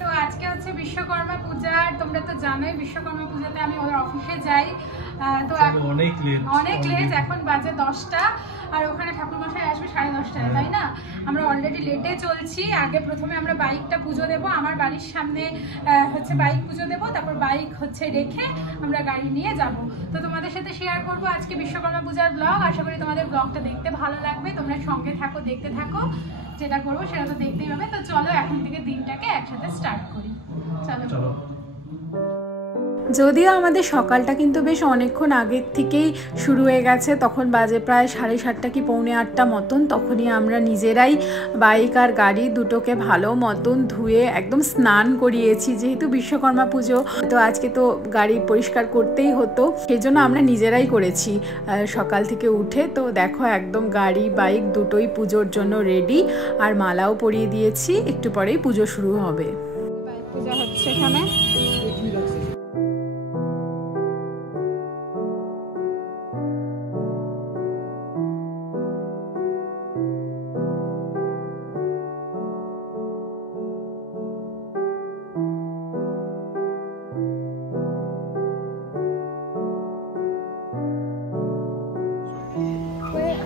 তো আজকে হচ্ছে বিশ্বকর্মা পূজা, আর তোমরা তো জানোই বিশ্বকর্মা পূজাতে আমি ওদের অফিসে যাই। তো অনেক লেট, এখন বাজে 10টা, আর ওখানে ঠাকুরমশাই আসবে 10:30টায়, তাই না? আমরা অলরেডি লেটে চলছি। আগে প্রথমে আমরা বাইকটা পুজো দেবো, আমার বাড়ির সামনে হচ্ছে বাইক পুজো দেবো, তারপর বাইক হচ্ছে রেখে আমরা গাড়ি নিয়ে যাব। তো তোমাদের সাথে শেয়ার করবো আজকে বিশ্বকর্মা পূজার ব্লগ। আশা করি তোমাদের ব্লগটা দেখতে ভালো লাগবে, তোমরা সঙ্গে থাকো, দেখতে থাকো। যেটা করবো সেটা তো দেখতেই হবে। তো চলো এখন থেকে দিনটাকে একসাথে স্টার্ট করি, চলো। যদিও আমাদের সকালটা কিন্তু বেশ অনেকক্ষণ আগের থেকেই শুরু হয়ে গেছে, তখন বাজে প্রায় 7:30 কি 7:45 মতন। তখনই আমরা নিজেরাই বাইক আর গাড়ি দুটোকে ভালো মতন ধুয়ে একদম স্নান করিয়েছি, যেহেতু বিশ্বকর্মা পুজো তো আজকে তো গাড়ি পরিষ্কার করতেই হতো, সেই জন্য আমরা নিজেরাই করেছি সকাল থেকে উঠে। তো দেখো একদম গাড়ি বাইক দুটোই পুজোর জন্য রেডি, আর মালাও পরিয়ে দিয়েছি, একটু পরেই পুজো শুরু হবে। বাইক পূজা হচ্ছে এখানে।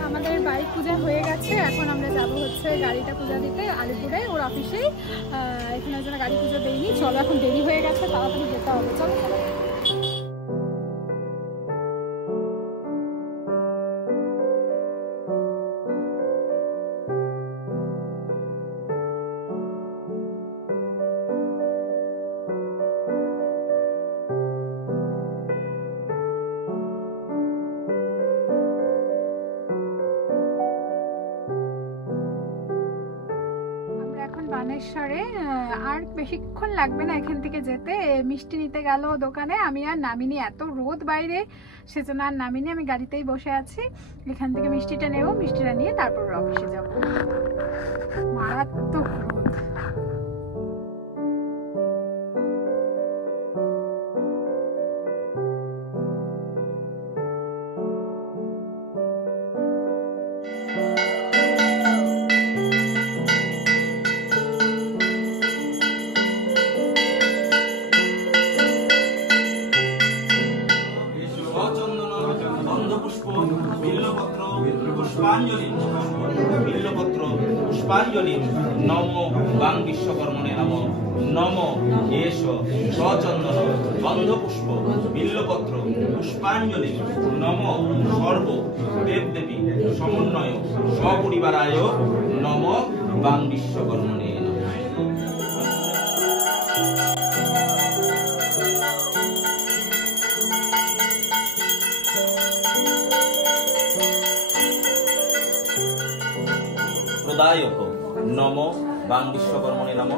আমাদের বাইক পূজা হয়ে গেছে, এখন আমরা যাব হচ্ছে গাড়িটা পূজা দিতে আলিপুরে ওর অফিসেই। এখানে যেন গাড়ি পুজো দেয়নি, চলো এখন দেরি হয়ে গেছে, তাড়াতাড়ি যেতে হবে, চলো। বানেশ্বরে আর বেশিক্ষণ লাগবে না এখান থেকে যেতে। মিষ্টি নিতে গেল দোকানে, আমি আর নামিনি, এত রোদ বাইরে, সেজন্য আর নামিনি, আমি গাড়িতেই বসে আছি। এখান থেকে মিষ্টিটা নেব, মিষ্টিটা নিয়ে তারপর অফিসে যাব। মারাত্মক রোদ। পুষ্পাঞ্জলি নম বাং বিশ্বকর্মণে নম নম এষ সচন্দন গন্ধপুষ্প বিল্লপত্র পুষ্পাঞ্জলি নম সর্ব দেবদেবী সমন্বয় সপরিবারায় নম বাং বিশ্বকর্মণে নম। প্রদায়ক নম বাং বিশ্বকর্মণে নম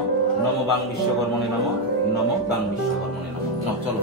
নম বাং বিশ্বকর্মণে নম নম বাং বিশ্বকর্মণে নম। চলো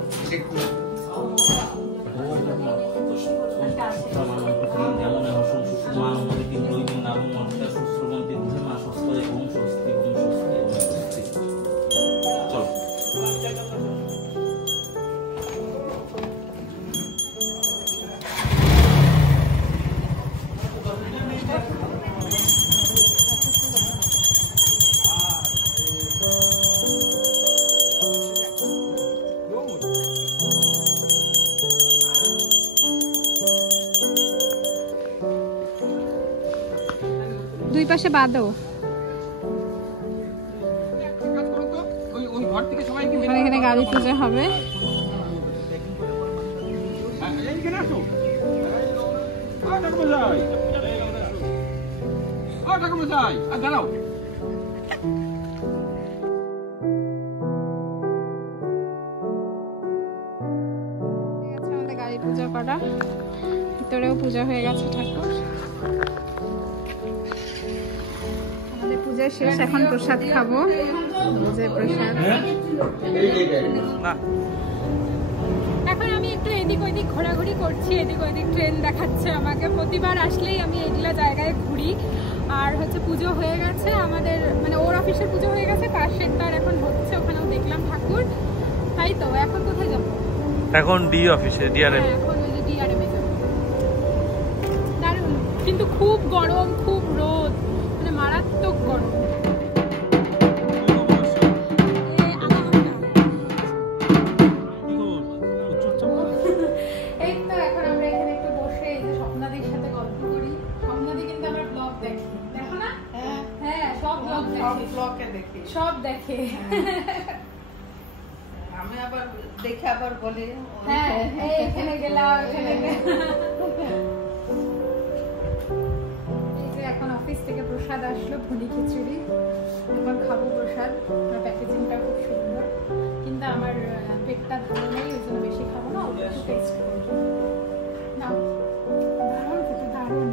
দুই পাশে বাঁধো, এখানে গাড়ি পূজা হবে। গাড়ি পূজা করা, ভিতরেও পূজা হয়ে গেছে ঠাকুর। পূজা শেষ, এখন প্রসাদ খাবো, প্রসাদ। এখন আমি একটু এদিক ওইদিক ঘোরাঘুরি করছি, এদিক ওইদিক ট্রেন দেখাচ্ছে আমাকে। প্রতিবার আসলেই আমি এইগুলো জায়গায় ঘুরি। আর হচ্ছে পুজো হয়ে গেছে আমাদের, মানে ওর অফিসের পুজো হয়ে গেছে, পাশের তার এখন হচ্ছে, ওখানেও দেখলাম ঠাকুর। তাই তো এখন কোথায় যাবো? এখন ডি অফিসে, ডিআরএম। এখন ওই যে ডিআরএম এ যাবো। দারুণ, কিন্তু খুব গরম, খুব রোদ, মানে মারাত্মক গরম। সব দেখে। আমি আবার দেখে আবার বলি হ্যাঁ এখানে গেলাম এখানে এখন অফিস থেকে প্রসাদ আসলো, ভুনি খিচুড়ি। এখন খাবো প্রসাদ। প্যাকেজিংটা খুব সুন্দর, কিন্তু আমার পেটটা ভালো নেই, ওই জন্য বেশি খাবো না, অল্প একটু টেস্ট করবো। নাও, দারুণ খেতে, দারুণ।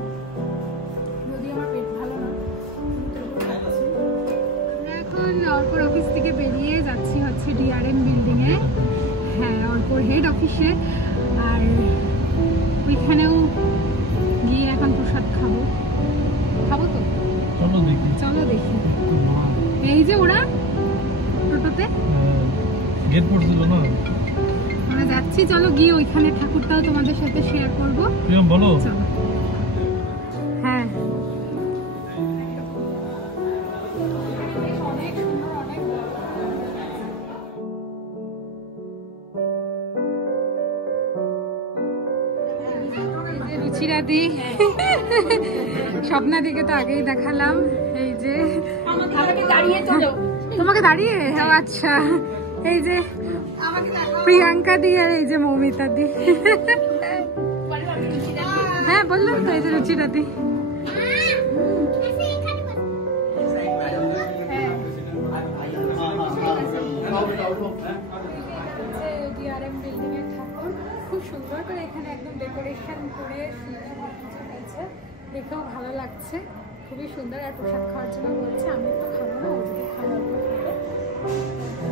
যদি আমার পেট ভালো না, এখন অর্পর অফিস থেকে বেরিয়ে যাচ্ছি হচ্ছে ডিআরএম বিল্ডিং এ। হ্যাঁ, অর্পর হেড অফিসে। আর ওইখানেও গিয়ে এখন প্রসাদ খাবো। খাবো তো, চলো দেখি। এই যে ওরা টোটোতে গেট পড়ছিল না, আমরা যাচ্ছি। চলো গিয়ে ওইখানে ঠাকুরটাও তোমাদের সাথে শেয়ার করবো। বলো। চলো। হ্যাঁ, রুচিরাদি, স্বপ্নাদিকে তো আগেই দেখালাম। এই যে তোমাকে দাঁড়িয়ে, আচ্ছা এই যে প্রিয়াঙ্কা দি, আর এই যে মৌমিতা দি। হ্যাঁ বললাম তো, এই যে রুচিরাদি। খুব সুন্দর করে এখানে একদম ডেকোরেশন করে দেখেও ভালো লাগছে, খুবই সুন্দর। আর প্রসাদ খাওয়ার জন্য বলছে, আমি তো খাবো না, ও যদি খাওয়া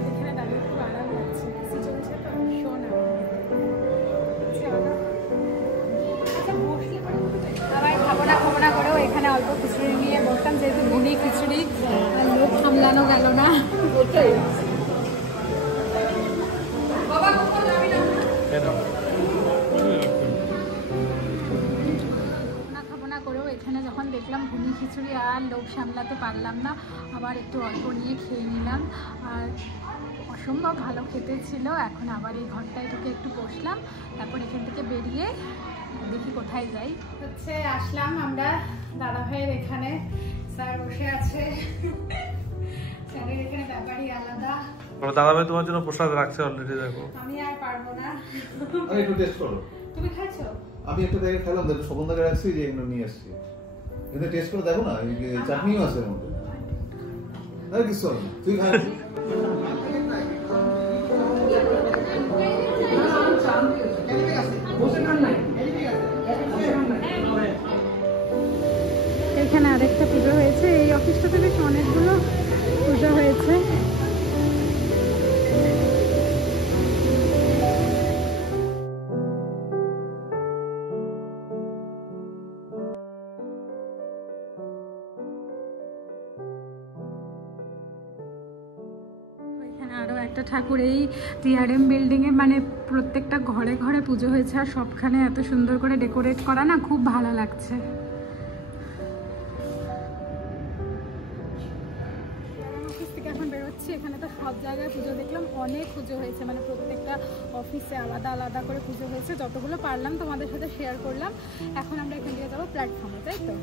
এখানে দাঁড়িয়ে খুব আরাম লাগছে। এসি চলছে তো, ভীষণ আবার খাবো না করেও এখানে অল্প খিচুড়ি নিয়ে বসতাম, যেহেতু ভুনি খিচুড়ি আর লোক সামলানো গেল না। এখানে যখন দেখলাম ভুনি খিচুড়ি আর লোক সামলাতে পারলাম না, আবার একটু অল্প নিয়ে খেয়ে নিলাম। আর অসম্ভব ভালো খেতে ছিল। এখন আবার এই ঘরটায় ঢুকে একটু বসলাম, তারপর এখান থেকে বেরিয়ে দেখি কোথায় যাই। হচ্ছে আসলাম আমরা দাদা ভাইয়ের এখানে, স্যার বসে আছে, স্যারের এখানে ব্যাপারই আলাদা। দাদা ভাই তোমার জন্য প্রসাদ রাখছে অলরেডি, দেখো। আমি আর পারবো না। একটু টেস্ট করো। তুমি খাইছো? আমি একটা জায়গায় খেলাম, সবন জায়গায় রাখছি, যে এগুলো নিয়ে আসছি। এটা টেস্ট করে দেখো না, এই চাটনিও আছে এর মধ্যে। আর কিছু হবে, তুই খাই। এখানে আরেকটা পুজো হয়েছে, এই অফিসটাতে বেশ অনেকগুলো পুজো হয়েছে। আরও একটা ঠাকুর এই ডিআরএম বিল্ডিংয়ে, মানে প্রত্যেকটা ঘরে ঘরে পুজো হয়েছে, আর সবখানে এত সুন্দর করে ডেকোরেট করা না, খুব ভালো লাগছে। অফিস থেকে এখন বেরোচ্ছি, এখানে তো সব জায়গায় পুজো দেখলাম, অনেক পুজো হয়েছে, মানে প্রত্যেকটা অফিসে আলাদা আলাদা করে পুজো হয়েছে। যতগুলো পারলাম তোমাদের সাথে শেয়ার করলাম। এখন আমরা এখান থেকে যাবো প্ল্যাটফর্মে, তাই তো?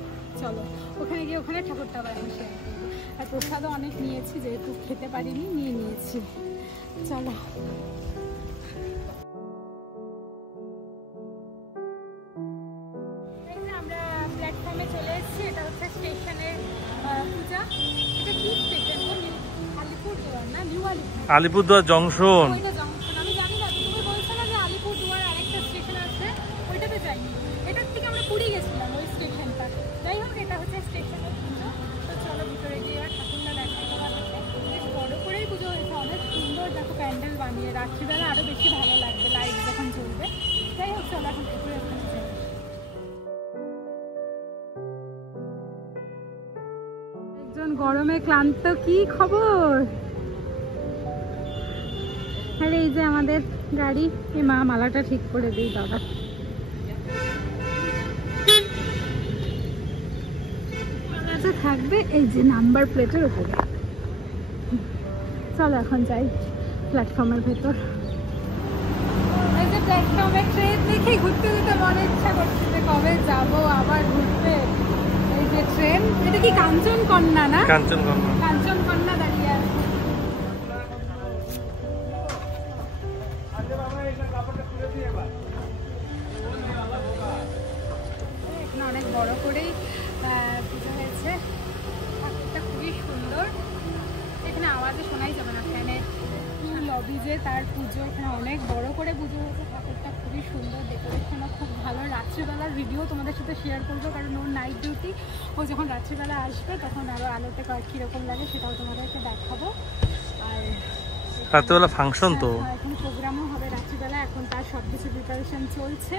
চলো ওখানে গিয়ে ওখানে ঠাকুরটা আবার এখন শেয়ার করবো। আর প্রসাদও অনেক নিয়েছি, যেহেতু খেতে পারিনি, নিয়ে নিয়েছি। চলো। আমরা প্ল্যাটফর্মে চলে এসেছি, এটা হচ্ছে স্টেশনের পূজা। এটা কি স্টেশন? আলিপুরদুয়ার না, নিউ আলিপুর? আলিপুরদুয়ার জংশন। ওইটা জংশন, আমি জানি না। তুমি বলছো না যে আলিপুরদুয়ার আরেকটা স্টেশন আছে, ওইটাতে যাইনি। এটার থেকে আমরা পুরী গেছিলাম, ওই স্টেশনটা। যাই হোক, এটা হচ্ছে স্টেশনের পুজো। তো চলো ভিতরে গিয়ে এবার ঠাকুরটা দেখাই তোমাদেরকে। বেশ বড় করেই পুজো হয়েছে, অনেক সুন্দর দেখো প্যান্ডেল বানিয়ে। রাত্রিবেলা আরো বেশি ভালো লাগবে, লাইট যখন জ্বলবে। যাই হোক, চলো এখন ঠাকুরের ওখানে যাই। একজন গরমে ক্লান্ত, কি খবর? আরে এই যে আমাদের গাড়ি, এই মা মালাটা ঠিক করে দিই দাদা। মালাটা থাকবে এই যে নাম্বার প্লেটের উপরে। চলো এখন যাই প্ল্যাটফর্মের ভেতর। এই যে প্ল্যাটফর্মের ট্রেন দেখে ঘুরতে যেতে মনে ইচ্ছা করছে, কবে যাবো আবার ঘুরতে। এই যে ট্রেন। এটা কি কাঞ্চনকন্যা না? কাঞ্চনকন্যা। কাঞ্চনকন্যা দাঁড়িয়ে আছে। এখানে অনেক বড় করেই পুজো হয়েছে, ঠাকুরটা খুবই সুন্দর। এখানে আওয়াজে শোনাই যাবে না, ফ্যানের লবি যে তার পুজো, এখানে অনেক বড় করে পুজো হয়েছে, ঠাকুরটা খুবই সুন্দর, ডেকোরেশনও খুব ভালো। রাত্রিবেলার ভিডিও তোমাদের সাথে শেয়ার করবো, কারণ ওর নাইট ডিউটি, ও যখন রাত্রিবেলা আসবে তখন আরও আলোতে কীরকম লাগে সেটাও তোমাদেরকে দেখাবো। আর রাত্রিবেলা ফাংশন তো, এখন প্রোগ্রামও হবে রাত্রিবেলা, এখন তার সব কিছু প্রিপারেশন চলছে।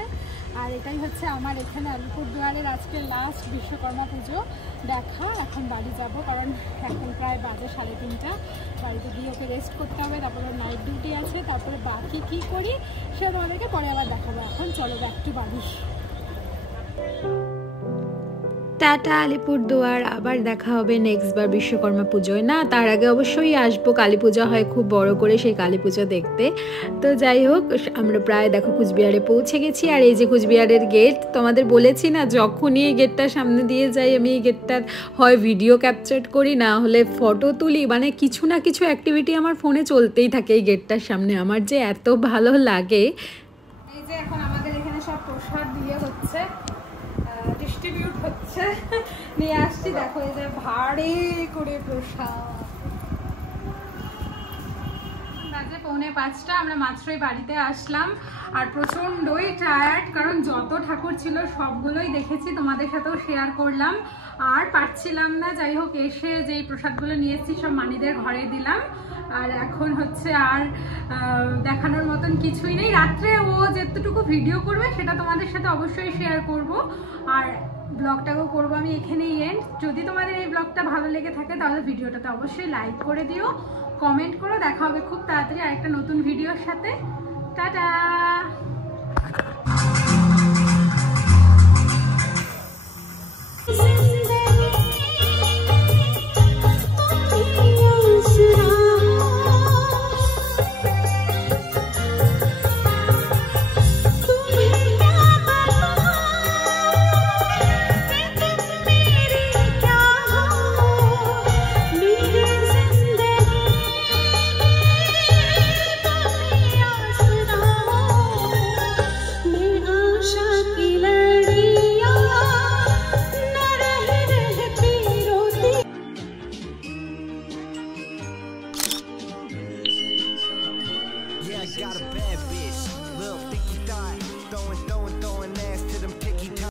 আর এটাই হচ্ছে আমার এখানে আলিপুরদুয়ারের আজকে লাস্ট বিশ্বকর্মা পুজো দেখা। এখন বাড়ি যাব, কারণ এখন প্রায় বাজে 3:30। বাড়িতে গিয়ে ওকে রেস্ট করতে হবে, তারপরে নাইট ডিউটি আছে, তারপরে বাকি কী করি সে তোমাদেরকে পরে আবার দেখাবো। এখন চলো ব্যাক টু বাড়ি। টাটা আলিপুরদুয়ার, আবার দেখা হবে নেক্সট বার বিশ্বকর্মা পুজোয়। না, তার আগে অবশ্যই আসবো, কালী পূজা হয় খুব বড় করে, সেই কালী পুজো দেখতে। তো যাই হোক, আমরা প্রায় দেখো কুচবিহারে পৌঁছে গেছি। আর এই যে কুচবিহারের গেট, তোমাদের বলেছি না যখনই এই গেটটার সামনে দিয়ে যাই আমি এই গেটটার হয় ভিডিও ক্যাপচার করি, না হলে ফটো তুলি, মানে কিছু না কিছু অ্যাক্টিভিটি আমার ফোনে চলতেই থাকে এই গেটটার সামনে, আমার যে এত ভালো লাগে। এই যে এখন আমাদের এখানে সব প্রসাদ দিয়ে হচ্ছে, ডিস্ট্রিবিউট হচ্ছে, নিয়ে আসছি। দেখো এই যে ভারী করে প্রসাদ। বাজে 4:45, আমরা মাত্রই বাড়িতে আসলাম আর প্রচণ্ডই টায়ার্ড, কারণ যত ঠাকুর ছিল সবগুলোই দেখেছি, তোমাদের সাথেও শেয়ার করলাম, আর পারছিলাম না। যাই হোক, এসে যেই প্রসাদগুলো নিয়ে এসেছি সব মানিদের ঘরে দিলাম। আর এখন হচ্ছে আর দেখানোর মতন কিছুই নেই। রাত্রে ও যেতটুকু ভিডিও করবে সেটা তোমাদের সাথে অবশ্যই শেয়ার করব, আর ব্লগটাকেও করবো আমি এখানেই এন্ড। যদি তোমাদের এই ব্লগটা ভালো লেগে থাকে তাহলে ভিডিওটাতে অবশ্যই লাইক করে দিও, কমেন্ট করো। দেখা হবে খুব তাড়াতাড়ি আরেকটা নতুন ভিডিওর সাথে। Tata. Yeah, I got a bad bitch, little thicky thigh.